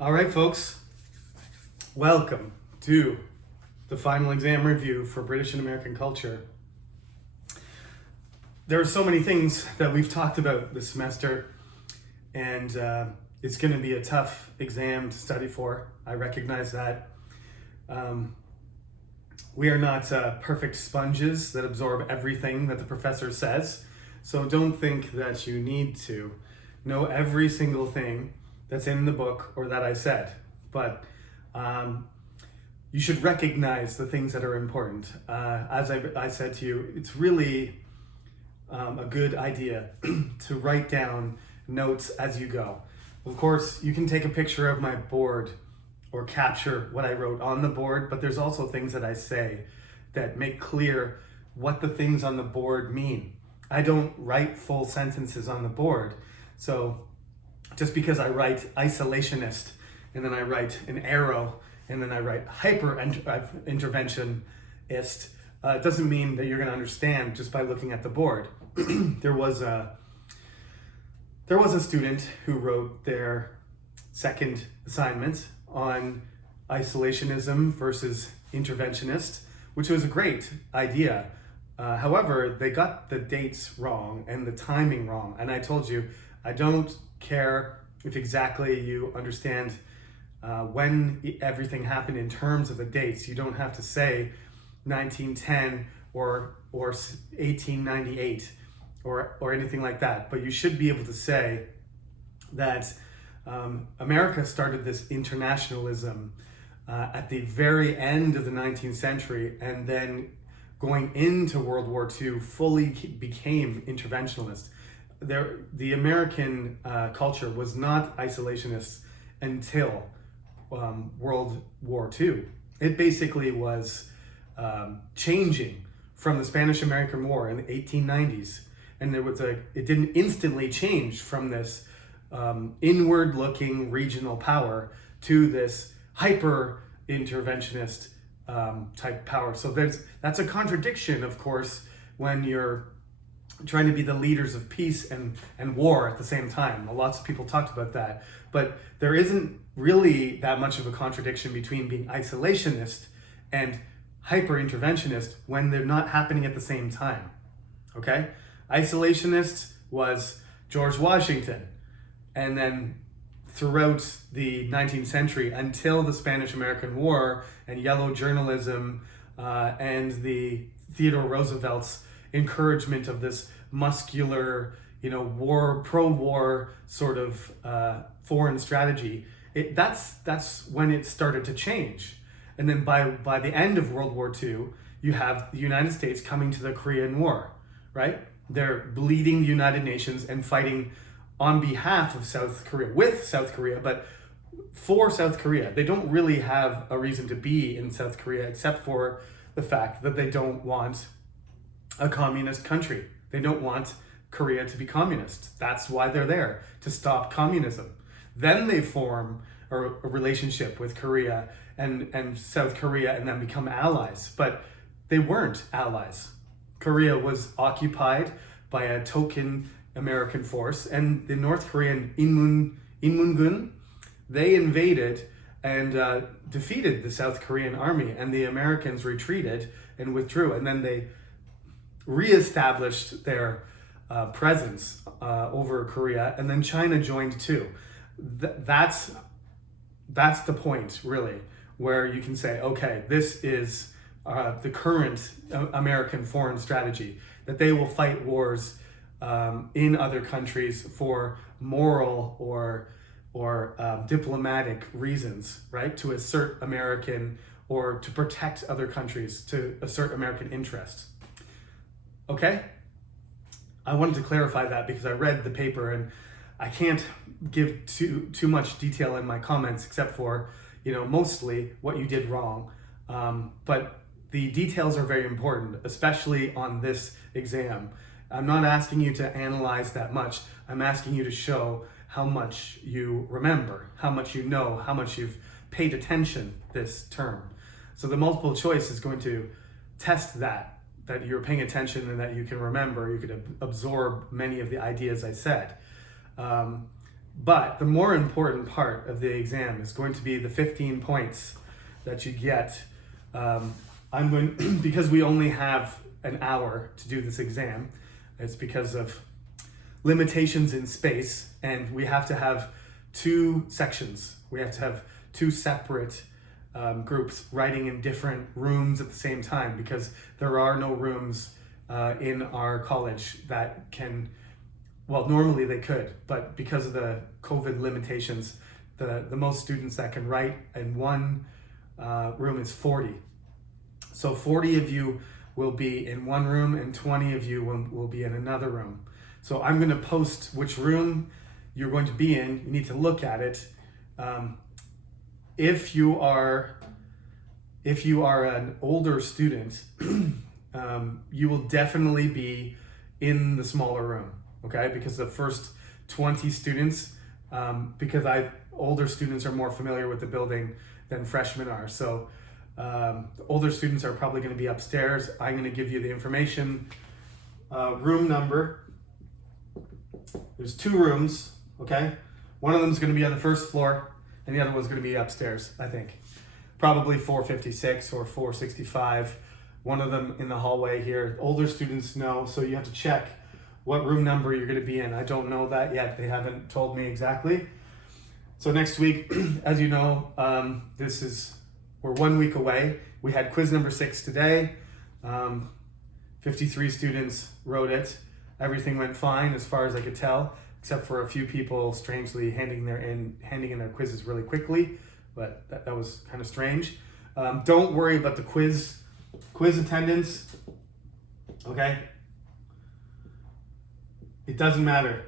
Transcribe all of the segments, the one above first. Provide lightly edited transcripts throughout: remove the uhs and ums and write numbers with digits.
All right, folks, welcome to the final exam review for British and American culture. There are so many things that we've talked about this semester, and it's going to be a tough exam to study for. I recognize that. We are not perfect sponges that absorb everything that the professor says, so don't think that you need to know every single thing that's in the book or that I said, but you should recognize the things that are important. As I said to you, it's really a good idea to write down notes as you go. Of course, you can take a picture of my board or capture what I wrote on the board, but there's also things that I say that make clear what the things on the board mean. I don't write full sentences on the board, so just because I write isolationist and then I write an arrow and then I write hyper-interventionist, doesn't mean that you're going to understand just by looking at the board. There was a student who wrote their second assignment on isolationism versus interventionist, which was a great idea. However, they got the dates wrong and the timing wrong. And I told you, I don't care if exactly you understand when everything happened in terms of the dates. You don't have to say 1910 or 1898 or anything like that, but you should be able to say that America started this internationalism at the very end of the 19th century, and then going into World War II fully became interventionalist. The American culture was not isolationist until World War II. It basically was changing from the Spanish-American War in the 1890s, and it didn't instantly change from this inward-looking regional power to this hyper-interventionist type power. So that's a contradiction, of course, when you're trying to be the leaders of peace and war at the same time. Lots of people talked about that, but there isn't really that much of a contradiction between being isolationist and hyper-interventionist when they're not happening at the same time, okay? Isolationist was George Washington, and then throughout the 19th century until the Spanish-American War and yellow journalism and the Theodore Roosevelt's encouragement of this muscular, pro-war sort of foreign strategy. That's when it started to change. And then by the end of World War II, you have the United States coming to the Korean War, right? They're leading the United Nations and fighting on behalf of South Korea, with South Korea, but for South Korea. They don't really have a reason to be in South Korea except for the fact that they don't want a communist country. They don't want Korea to be communist. That's why they're there, to stop communism. Then they form a relationship with Korea and South Korea and then become allies. But they weren't allies. Korea was occupied by a token American force, and the North Korean Inmungun, they invaded and defeated the South Korean army, and the Americans retreated and withdrew, and then they reestablished their presence over Korea, and then China joined too. That's the point, really, where you can say, okay, this is the current American foreign strategy, that they will fight wars in other countries for moral or diplomatic reasons, right? To assert American or to protect other countries, to assert American interests. Okay? I wanted to clarify that because I read the paper and I can't give too much detail in my comments except for, mostly what you did wrong. But the details are very important, especially on this exam. I'm not asking you to analyze that much. I'm asking you to show how much you remember, how much you know, how much you've paid attention this term. So the multiple choice is going to test that you're paying attention and that you can remember, you could absorb many of the ideas I said. But the more important part of the exam is going to be the 15 points that you get. I'm going, because we only have an hour to do this exam, it's because of limitations in space, and we have to have 2 sections. We have to have 2 separate groups writing in different rooms at the same time, because there are no rooms in our college that can, well, normally they could, but because of the COVID limitations, the most students that can write in one room is 40. So 40 of you will be in one room and 20 of you will be in another room. So I'm going to post which room you're going to be in. You need to look at it. If you are an older student, you will definitely be in the smaller room, okay? Because the first 20 students, older students are more familiar with the building than freshmen are. So the older students are probably going to be upstairs. I'm going to give you the information. Room number. There's 2 rooms, okay? One of them is going to be on the first floor, and the other one's going to be upstairs, I think. Probably 456 or 465. One of them in the hallway here. Older students know, so you have to check what room number you're going to be in. I don't know that yet. They haven't told me exactly. So next week, as you know, we're 1 week away. We had quiz number 6 today. 53 students wrote it. Everything went fine as far as I could tell, except for a few people strangely handing in their quizzes really quickly, but that was kind of strange. Don't worry about the quiz attendance, okay? It doesn't matter.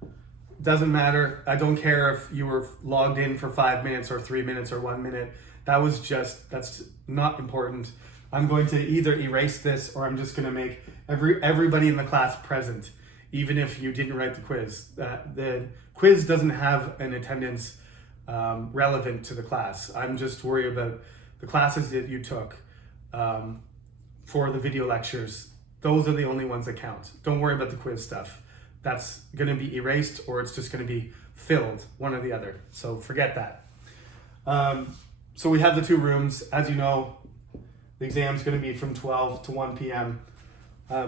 It doesn't matter. I don't care if you were logged in for 5 minutes or 3 minutes or 1 minute. That's not important. I'm going to either erase this or I'm just going to make everybody in the class present, even if you didn't write the quiz. The quiz doesn't have an attendance relevant to the class. I'm just worried about the classes that you took for the video lectures. Those are the only ones that count. Don't worry about the quiz stuff. That's going to be erased or it's just going to be filled, one or the other. So forget that. So we have the 2 rooms. As you know, the exam's going to be from 12 to 1 p.m.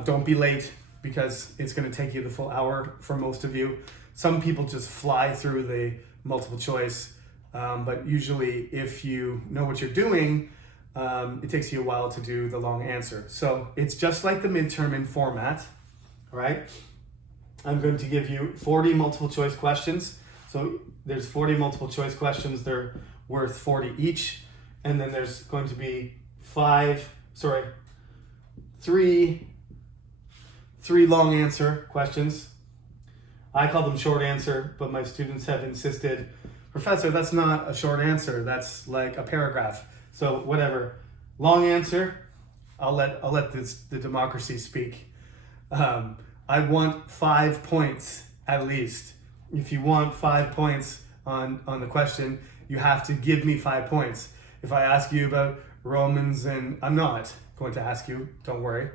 Don't be late because it's going to take you the full hour for most of you. Some people just fly through the multiple choice, but usually if you know what you're doing, it takes you a while to do the long answer. So it's just like the midterm in format, all right? I'm going to give you 40 multiple choice questions. So there's 40 multiple choice questions. They're worth 40 each. And then there's going to be 3 long answer questions. I call them short answer, but my students have insisted, Professor, that's not a short answer. That's like a paragraph. So whatever. Long answer, I'll let the democracy speak. I want 5 points at least. If you want 5 points on the question, you have to give me 5 points. If I ask you about Romans, and I'm not going to ask you, don't worry.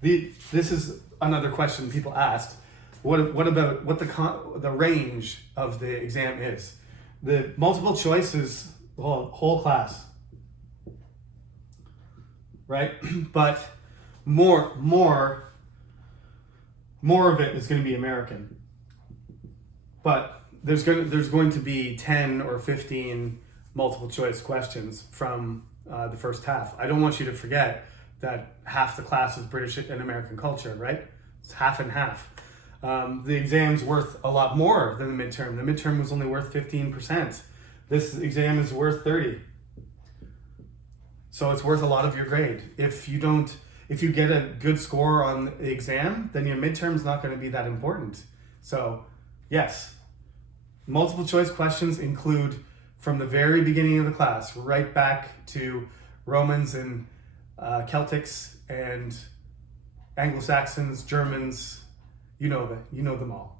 This is another question people asked. What about what the range of the exam is? The multiple choice is the whole class, right? But more of it is going to be American. But there's going to be 10 or 15 multiple choice questions from the first half. I don't want you to forget that half the class is British and American culture, right? It's half and half. The exam's worth a lot more than the midterm. The midterm was only worth 15%. This exam is worth 30. So it's worth a lot of your grade. If you get a good score on the exam, then your midterm's not going to be that important. So yes, multiple choice questions include from the very beginning of the class, right back to Romans and Celtics and Anglo-Saxons, Germans. You know them all.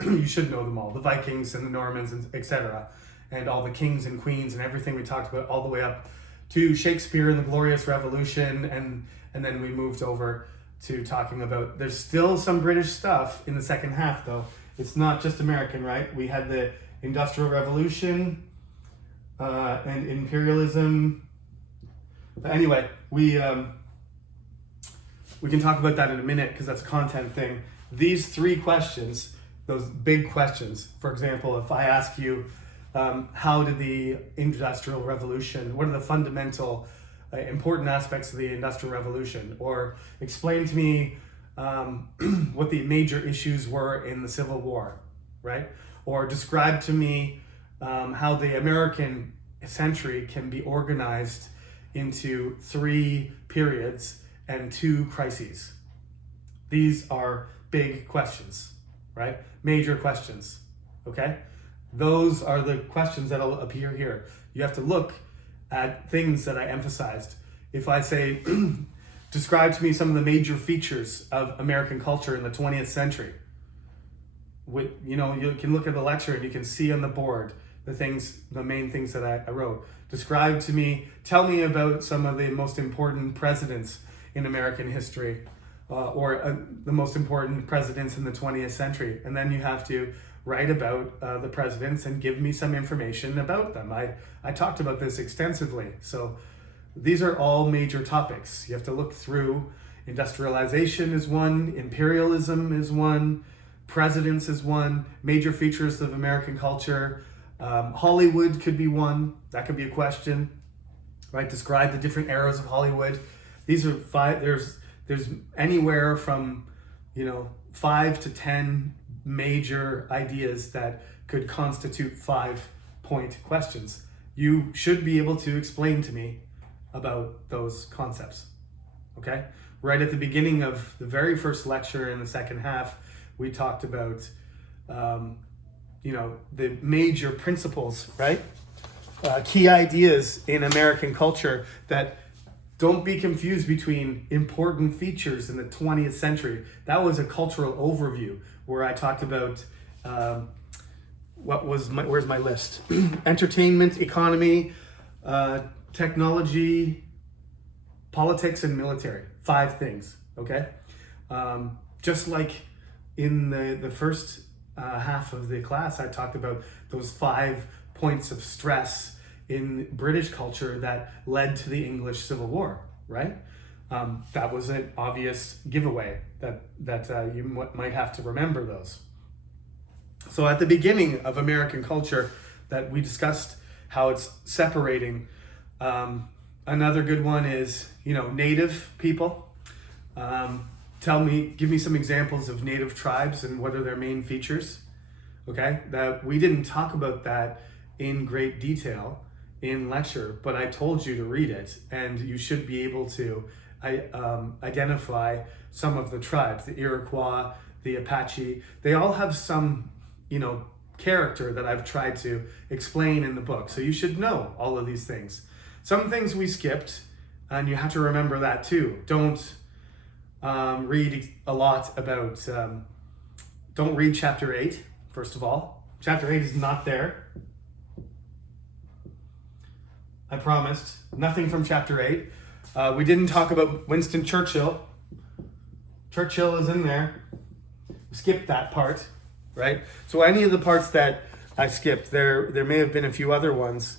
You should know them all. The Vikings and the Normans, and etc., and all the kings and queens and everything we talked about, all the way up to Shakespeare and the Glorious Revolution, and then we moved over to talking about. There's still some British stuff in the second half, though, it's not just American, right? We had the Industrial Revolution and imperialism. Anyway, we can talk about that in a minute because that's a content thing. These three questions, those big questions, for example, if I ask you, how did the Industrial Revolution, what are the fundamental important aspects of the Industrial Revolution? Or explain to me what the major issues were in the Civil War, right? Or describe to me how the American century can be organized into 3 periods and 2 crises. These are big questions, right? Major questions, okay? Those are the questions that'll appear here. You have to look at things that I emphasized. If I say, describe to me some of the major features of American culture in the 20th century. You can look at the lecture and you can see on the board the main things that I wrote. Describe to me, tell me about some of the most important presidents in American history, or the most important presidents in the 20th century. And then you have to write about the presidents and give me some information about them. I talked about this extensively. So these are all major topics. You have to look through. Industrialization is one, imperialism is one, presidents is one, major features of American culture. Hollywood could be one. That could be a question, right? Describe the different eras of Hollywood. These are 5. There's anywhere from 5 to 10 major ideas that could constitute 5-point questions. You should be able to explain to me about those concepts, okay? Right at the beginning of the very first lecture in the second half, we talked about, the major principles, right? Key ideas in American culture that don't be confused between important features in the 20th century. That was a cultural overview where I talked about, where's my list? Entertainment, economy, technology, politics, and military. 5 things, okay? Just like in the first half of the class, I talked about those 5 points of stress in British culture that led to the English Civil War, right? That was an obvious giveaway that you might have to remember those. So at the beginning of American culture that we discussed how it's separating, another good one is, native people. Give me some examples of native tribes and what are their main features, okay? That we didn't talk about that in great detail in lecture, but I told you to read it, and you should be able to identify some of the tribes, the Iroquois, the Apache. They all have some, character that I've tried to explain in the book. So you should know all of these things. Some things we skipped, and you have to remember that too. Don't read a lot about, don't read chapter 8, first of all. Chapter 8 is not there. I promised. Nothing from chapter 8. We didn't talk about Winston Churchill. Churchill is in there. We skipped that part, right? So any of the parts that I skipped, there may have been a few other ones.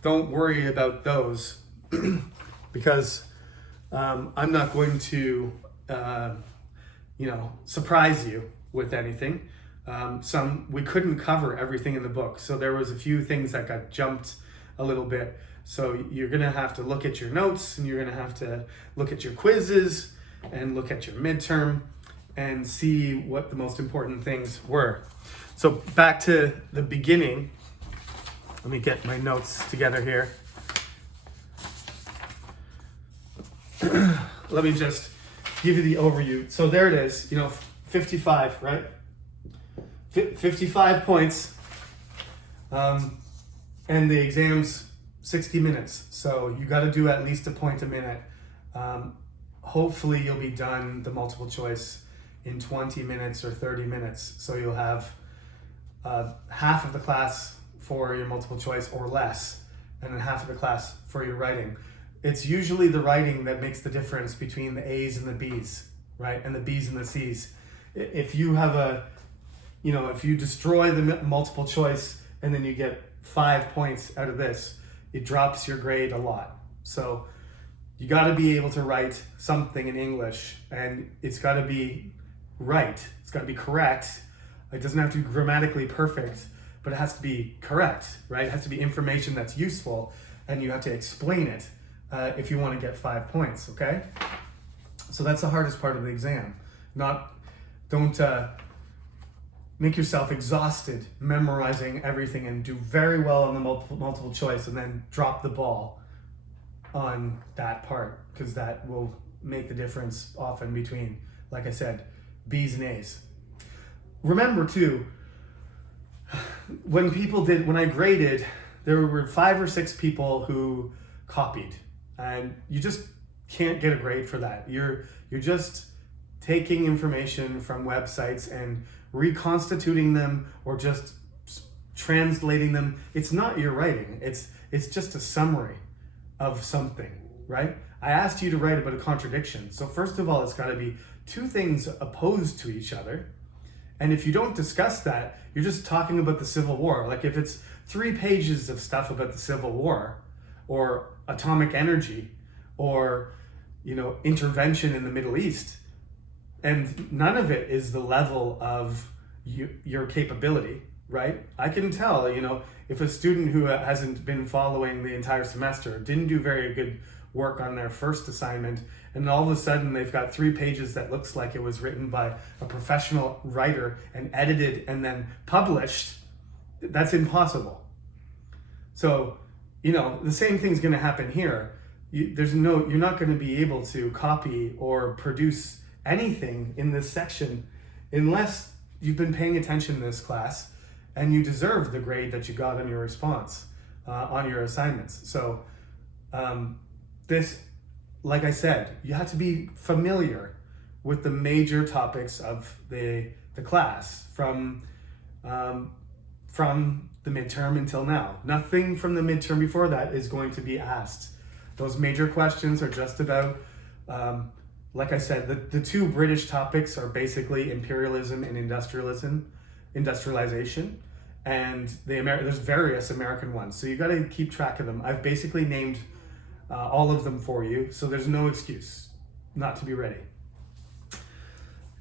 Don't worry about those because I'm not going to, surprise you with anything. We couldn't cover everything in the book, so there was a few things that got jumped a little bit. So you're gonna have to look at your notes, and you're gonna have to look at your quizzes and look at your midterm and see what the most important things were. So back to the beginning. Let me get my notes together here. Let me just give you the overview. So there it is, 55, right? 55 points, and the exam's 60 minutes. So you got to do at least a point a minute. Hopefully you'll be done the multiple choice in 20 minutes or 30 minutes. So you'll have half of the class for your multiple choice or less, and then half of the class for your writing. It's usually the writing that makes the difference between the A's and the B's, right? And the B's and the C's. if you have if you destroy the multiple choice and then you get 5 points out of this, it drops your grade a lot. So you got to be able to write something in English, and it's got to be right. It's got to be correct. It doesn't have to be grammatically perfect, but it has to be correct, right? It has to be information that's useful, and you have to explain it if you want to get 5 points, okay? So that's the hardest part of the exam. Don't make yourself exhausted memorizing everything and do very well on the multiple choice and then drop the ball on that part, because that will make the difference often between, like I said, B's and A's. Remember too, when I graded, there were 5 or 6 people who copied, and you just can't get a grade for that. You're just taking information from websites and reconstituting them or just translating them. It's not your writing. It's just a summary of something, right? I asked you to write about a contradiction. So first of all, it's got to be 2 things opposed to each other. And if you don't discuss that, you're just talking about the Civil War. Like if it's 3 pages of stuff about the Civil War or atomic energy or, intervention in the Middle East, and none of it is the level of your capability, right? I can tell, if a student who hasn't been following the entire semester didn't do very good work on their first assignment, and all of a sudden they've got 3 pages that looks like it was written by a professional writer and edited and then published, that's impossible. So, the same thing's going to happen here. You're not going to be able to copy or produce anything in this section unless you've been paying attention in this class and you deserve the grade that you got on your response on your assignments. So this, like I said, you have to be familiar with the major topics of the class from the midterm until now. Nothing from the midterm before that is going to be asked. Those major questions are just about, like I said, the 2 British topics are basically imperialism and industrialization, and there's various American ones. So you got to keep track of them. I've basically named all of them for you, so there's no excuse not to be ready.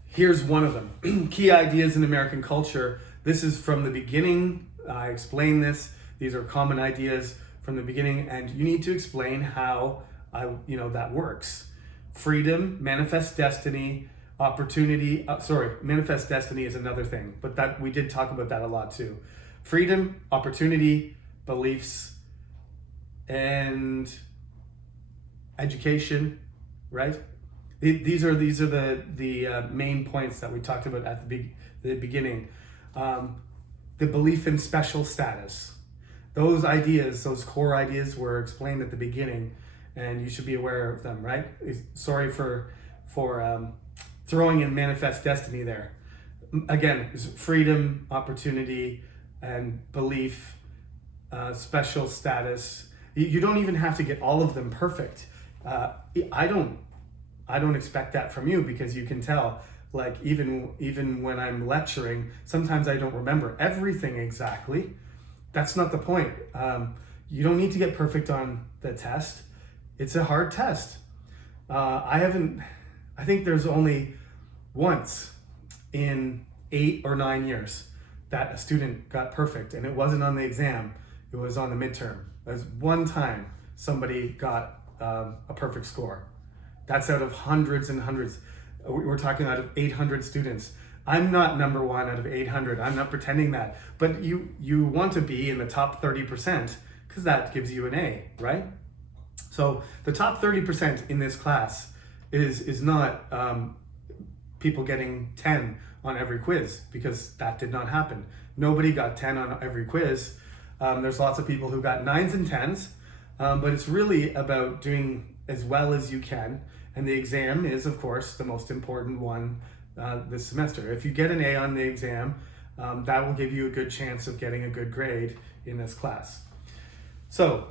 Here's one of them. Key ideas in American culture. This is from the beginning. I explain this. These are common ideas from the beginning, and you need to explain how that works. Freedom, manifest destiny, opportunity. Manifest destiny is another thing, but that we did talk about that a lot too. Freedom, opportunity, beliefs, and education, right? These are the main points that we talked about at the beginning. The belief in special status. Those ideas, those core ideas were explained at the beginning, and you should be aware of them, right? Sorry for throwing in manifest destiny there. Again, freedom, opportunity, and belief, special status. You don't even have to get all of them perfect. I don't expect that from you, because you can tell, like even when I'm lecturing, sometimes I don't remember everything exactly. That's not the point. You don't need to get perfect on the test. It's a hard test. I think there's only once in 8 or 9 years that a student got perfect, and it wasn't on the exam, it was on the midterm. There's one time somebody got a perfect score. That's out of hundreds and hundreds. We're talking out of 800 students. I'm not number 1 out of 800. I'm not pretending that. But you want to be in the top 30%, because that gives you an A, right? So the top 30% in this class is not people getting 10 on every quiz, because that did not happen. Nobody got 10 on every quiz. There's lots of people who got 9s and 10s, but it's really about doing as well as you can. And the exam is, of course, the most important one this semester. If you get an A on the exam, that will give you a good chance of getting a good grade in this class. So,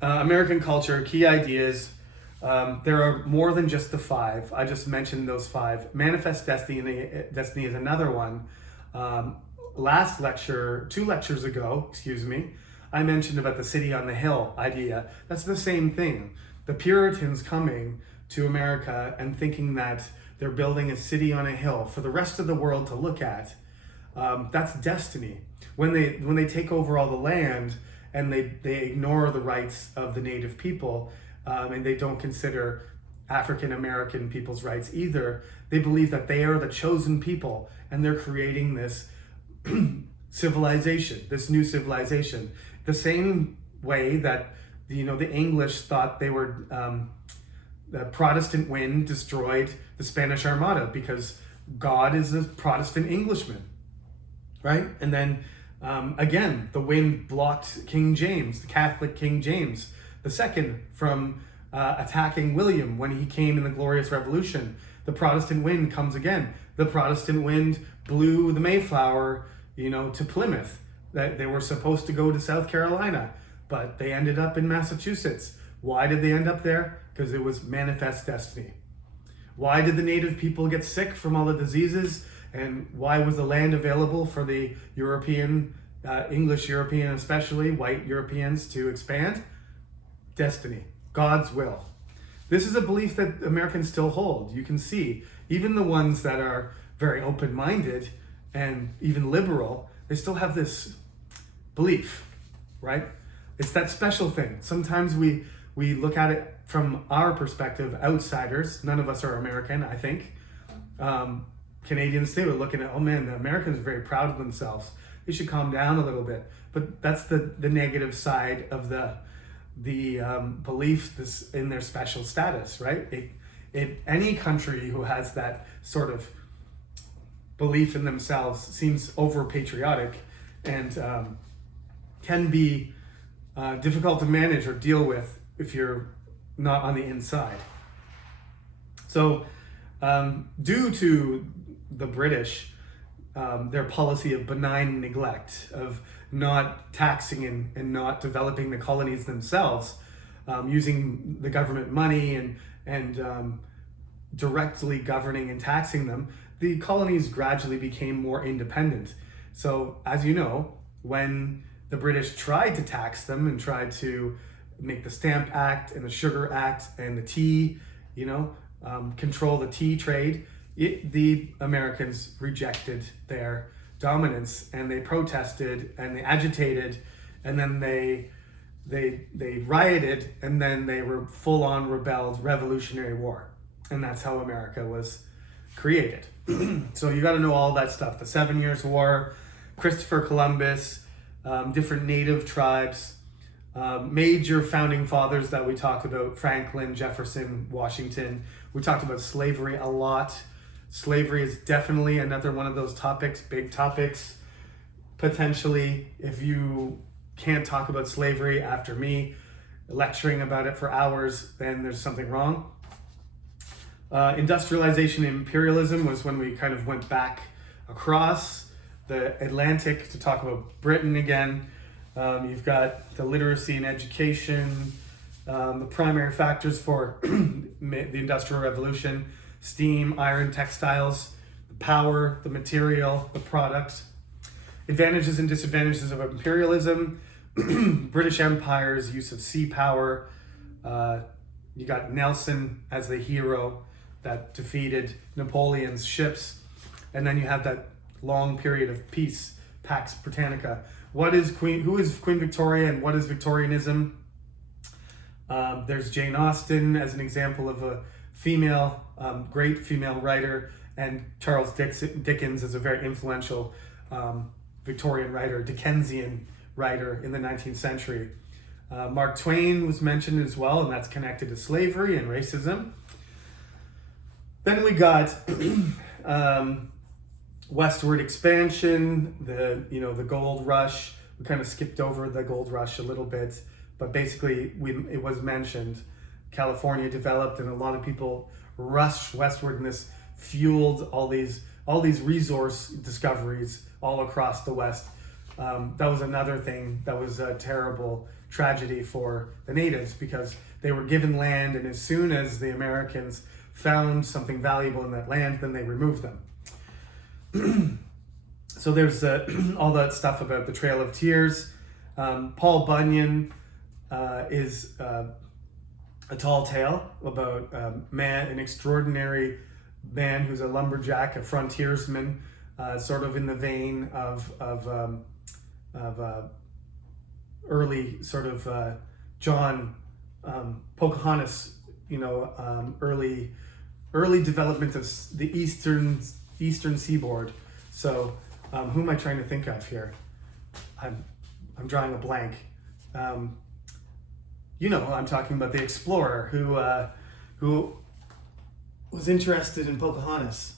American culture, key ideas. There are more than just the five. I just mentioned those five. Manifest destiny is another one. Last lecture, 2 lectures ago, I mentioned about the city on the hill idea. That's the same thing. The Puritans coming to America and thinking that they're building a city on a hill for the rest of the world to look at. That's destiny. When they take over all the land and they ignore the rights of the native people, and they don't consider African American people's rights either, they believe that they are the chosen people and they're creating this civilization, this new civilization. The same way that the English thought they were the Protestant wind destroyed the Spanish Armada because God is a Protestant Englishman, right? And then again, the wind blocked King James, the Catholic King James II, from attacking William when he came in the Glorious Revolution. The Protestant wind comes again. The Protestant wind blew the Mayflower, to Plymouth. That they were supposed to go to South Carolina, but they ended up in Massachusetts. Why did they end up there? Because it was manifest destiny. Why did the native people get sick from all the diseases? And why was the land available for the European, English European especially, white Europeans to expand? Destiny, God's will. This is a belief that Americans still hold. You can see, even the ones that are very open-minded and even liberal, they still have this belief, right? It's that special thing. Sometimes we look at it from our perspective, outsiders. None of us are American, I think. Canadians, they were looking at, oh man, the Americans are very proud of themselves. They should calm down a little bit. But that's the negative side of the belief in their special status, right? Any country who has that sort of belief in themselves seems over patriotic and can be difficult to manage or deal with if you're not on the inside. So due to the British, their policy of benign neglect, of not taxing and not developing the colonies themselves, using the government money and directly governing and taxing them, the colonies gradually became more independent. So, as you know, when the British tried to tax them and tried to make the Stamp Act and the Sugar Act and the tea, control the tea trade, the Americans rejected their dominance and they protested and they agitated and then they rioted and then they were full-on rebelled, Revolutionary War. And that's how America was created. So you got to know all that stuff. The 7 Years' War, Christopher Columbus, different native tribes, major founding fathers that we talked about, Franklin, Jefferson, Washington. We talked about slavery a lot. Slavery is definitely another one of those topics, big topics. Potentially, if you can't talk about slavery after me lecturing about it for hours, then there's something wrong. Industrialization and imperialism was when we kind of went back across the Atlantic to talk about Britain again. You've got the literacy and education, the primary factors for the Industrial Revolution: steam, iron, textiles, the power, the material, the product. Advantages and disadvantages of imperialism: British Empire's use of sea power. You got Nelson as the hero that defeated Napoleon's ships. And then you have that long period of peace, Pax Britannica. Who is Queen Victoria and what is Victorianism? There's Jane Austen as an example of a female, great female writer, and Charles Dickens is a very influential Victorian writer, Dickensian writer in the 19th century. Mark Twain was mentioned as well, and that's connected to slavery and racism. Then we got Westward Expansion, the gold rush. We kind of skipped over the gold rush a little bit, but basically it was mentioned. California developed, and a lot of people rushed westward, and this fueled all these resource discoveries all across the West. that was another thing that was a terrible tragedy for the natives, because they were given land, and as soon as the Americans found something valuable in that land, then they removed them. So there's all that stuff about the Trail of Tears. Paul Bunyan is a tall tale about an extraordinary man who's a lumberjack, a frontiersman, sort of in the vein of early sort of John Pocahontas, early development of the eastern seaboard. So who am I trying to think of here? I'm drawing a blank. I'm talking about the explorer who was interested in Pocahontas,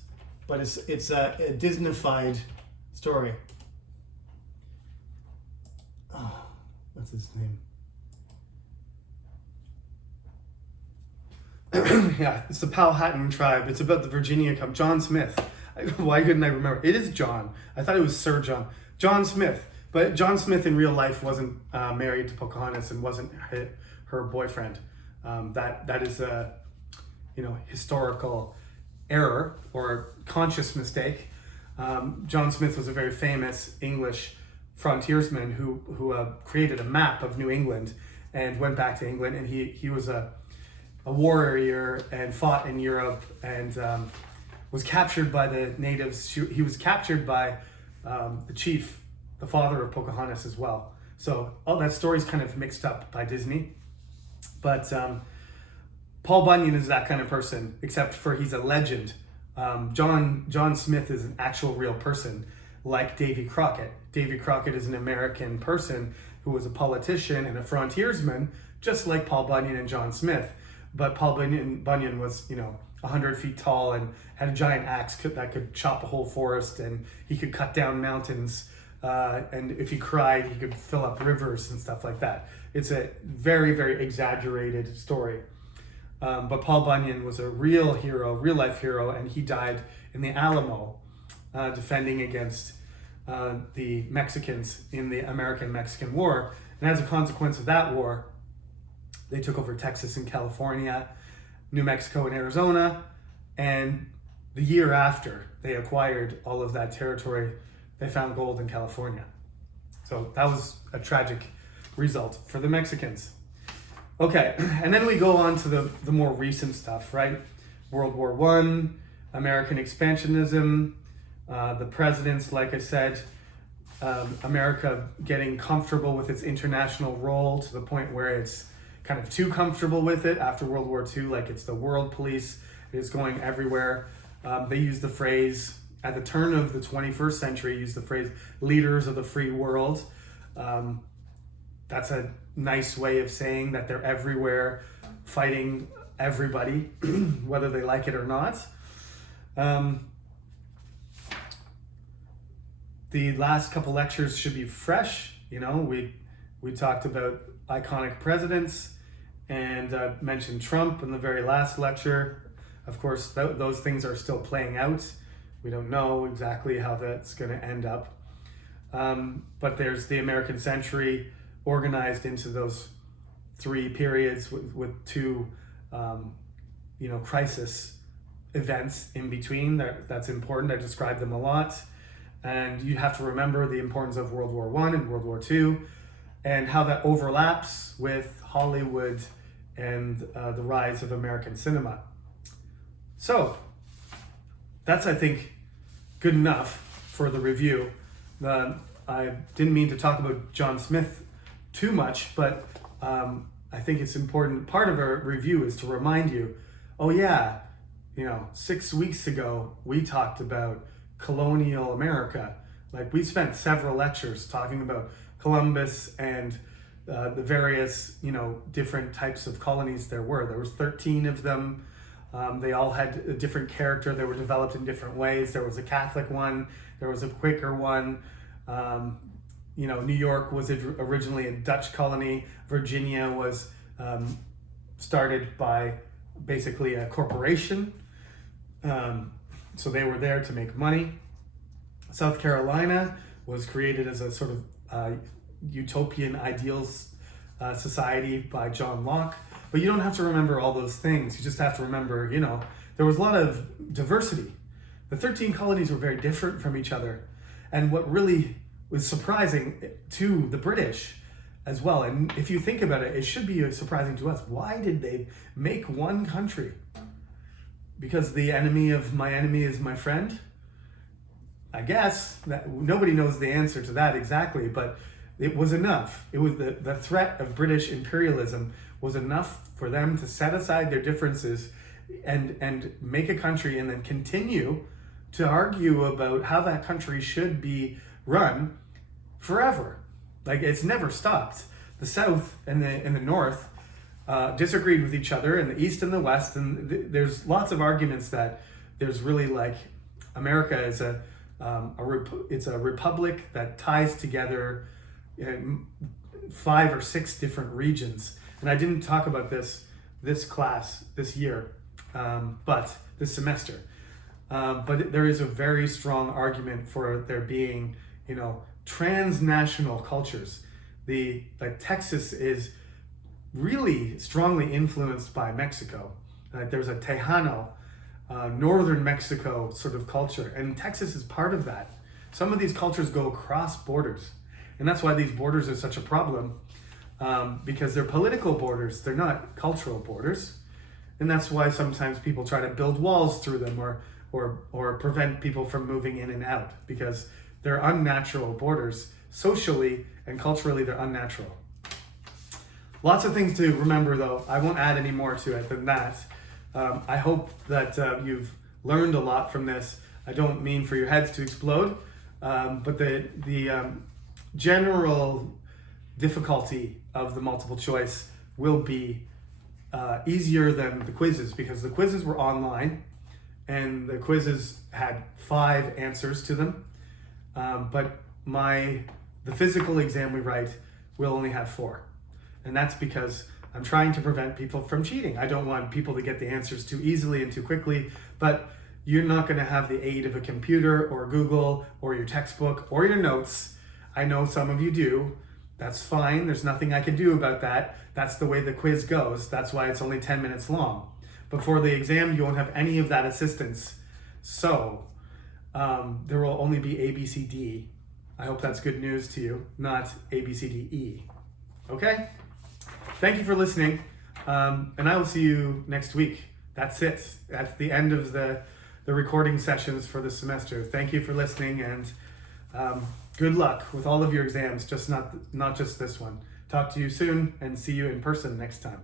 but it's a Disneyfied story. Oh, what's his name? Yeah, it's the Powhatan tribe. It's about the Virginia Cup. John Smith. Why couldn't I remember? It is John. I thought it was Sir John. John Smith. But John Smith in real life wasn't married to Pocahontas and wasn't her boyfriend. That is a historical error or conscious mistake. John Smith was a very famous English frontiersman who created a map of New England and went back to England, and he was a warrior and fought in Europe and was captured by the natives. He was captured by the chief, the father of Pocahontas as well. So all that story's kind of mixed up by Disney. But Paul Bunyan is that kind of person, except for he's a legend. John Smith is an actual real person, like Davy Crockett. Davy Crockett is an American person who was a politician and a frontiersman, just like Paul Bunyan and John Smith. But Paul Bunyan was, 100 feet tall and had a giant axe that could chop a whole forest, and he could cut down mountains. And if he cried, he could fill up rivers and stuff like that. It's a very, very exaggerated story. But Paul Bunyan was a real hero, real life hero, and he died in the Alamo defending against the Mexicans in the American-Mexican War. And as a consequence of that war, they took over Texas and California, New Mexico and Arizona, and the year after they acquired all of that territory, they found gold in California. So that was a tragic result for the Mexicans. Okay, and then we go on to the more recent stuff, right? World War I, American expansionism, the presidents, like I said, America getting comfortable with its international role to the point where it's kind of too comfortable with it after World War II, like it's the world police, it's going everywhere. They use the phrase, at the turn of the 21st century, use the phrase leaders of the free world. That's a nice way of saying that they're everywhere fighting everybody, whether they like it or not. The last couple lectures should be fresh. We talked about iconic presidents and mentioned Trump in the very last lecture. Of course, those things are still playing out. We don't know exactly how that's going to end up. But there's the American century organized into those three periods with two, crisis events in between. That's important. I described them a lot. And you have to remember the importance of World War I and World War II and how that overlaps with Hollywood and the rise of American cinema. So that's, I think, good enough for the review. I didn't mean to talk about John Smith too much, but I think it's important. Part of our review is to remind you, 6 weeks ago, we talked about colonial America. Like, we spent several lectures talking about Columbus and the various, different types of colonies there were. There was 13 of them. They all had a different character. They were developed in different ways. There was a Catholic one. There was a Quaker one. New York was originally a Dutch colony. Virginia was started by basically a corporation. So they were there to make money. South Carolina was created as a sort of utopian ideals society by John Locke. But you don't have to remember all those things. You just have to remember, there was a lot of diversity. The 13 colonies were very different from each other. And what really was surprising to the British as well, and if you think about it, it should be surprising to us. Why did they make one country? Because the enemy of my enemy is my friend? I guess that nobody knows the answer to that exactly, but it was enough. It was the threat of British imperialism was enough for them to set aside their differences and make a country, and then continue to argue about how that country should be run forever. Like, it's never stopped. The South and the North disagreed with each other, and the East and the West, and there's lots of arguments that there's really, like, America is it's a republic that ties together 5 or 6 different regions. And I didn't talk about this class this year, but this semester. But there is a very strong argument for there being, transnational cultures. Texas is really strongly influenced by Mexico. There's a Tejano, northern Mexico sort of culture, and Texas is part of that. Some of these cultures go across borders, and that's why these borders are such a problem, because they're political borders, they're not cultural borders. And that's why sometimes people try to build walls through them or prevent people from moving in and out, because they're unnatural borders. Socially and culturally, they're unnatural. Lots of things to remember, though. I won't add any more to it than that. I hope that you've learned a lot from this. I don't mean for your heads to explode, but the general difficulty of the multiple choice will be easier than the quizzes, because the quizzes were online and the quizzes had 5 answers to them. But the physical exam we write will only have 4. And that's because I'm trying to prevent people from cheating. I don't want people to get the answers too easily and too quickly, but you're not going to have the aid of a computer or Google or your textbook or your notes. I know some of you do. That's fine. There's nothing I can do about that. That's the way the quiz goes. That's why it's only 10 minutes long. But for the exam, you won't have any of that assistance. So there will only be A, B, C, D. I hope that's good news to you, not A, B, C, D, E. Okay? Thank you for listening, and I will see you next week. That's it. That's the end of the recording sessions for the semester. Thank you for listening, and good luck with all of your exams, just not just this one. Talk to you soon, and see you in person next time.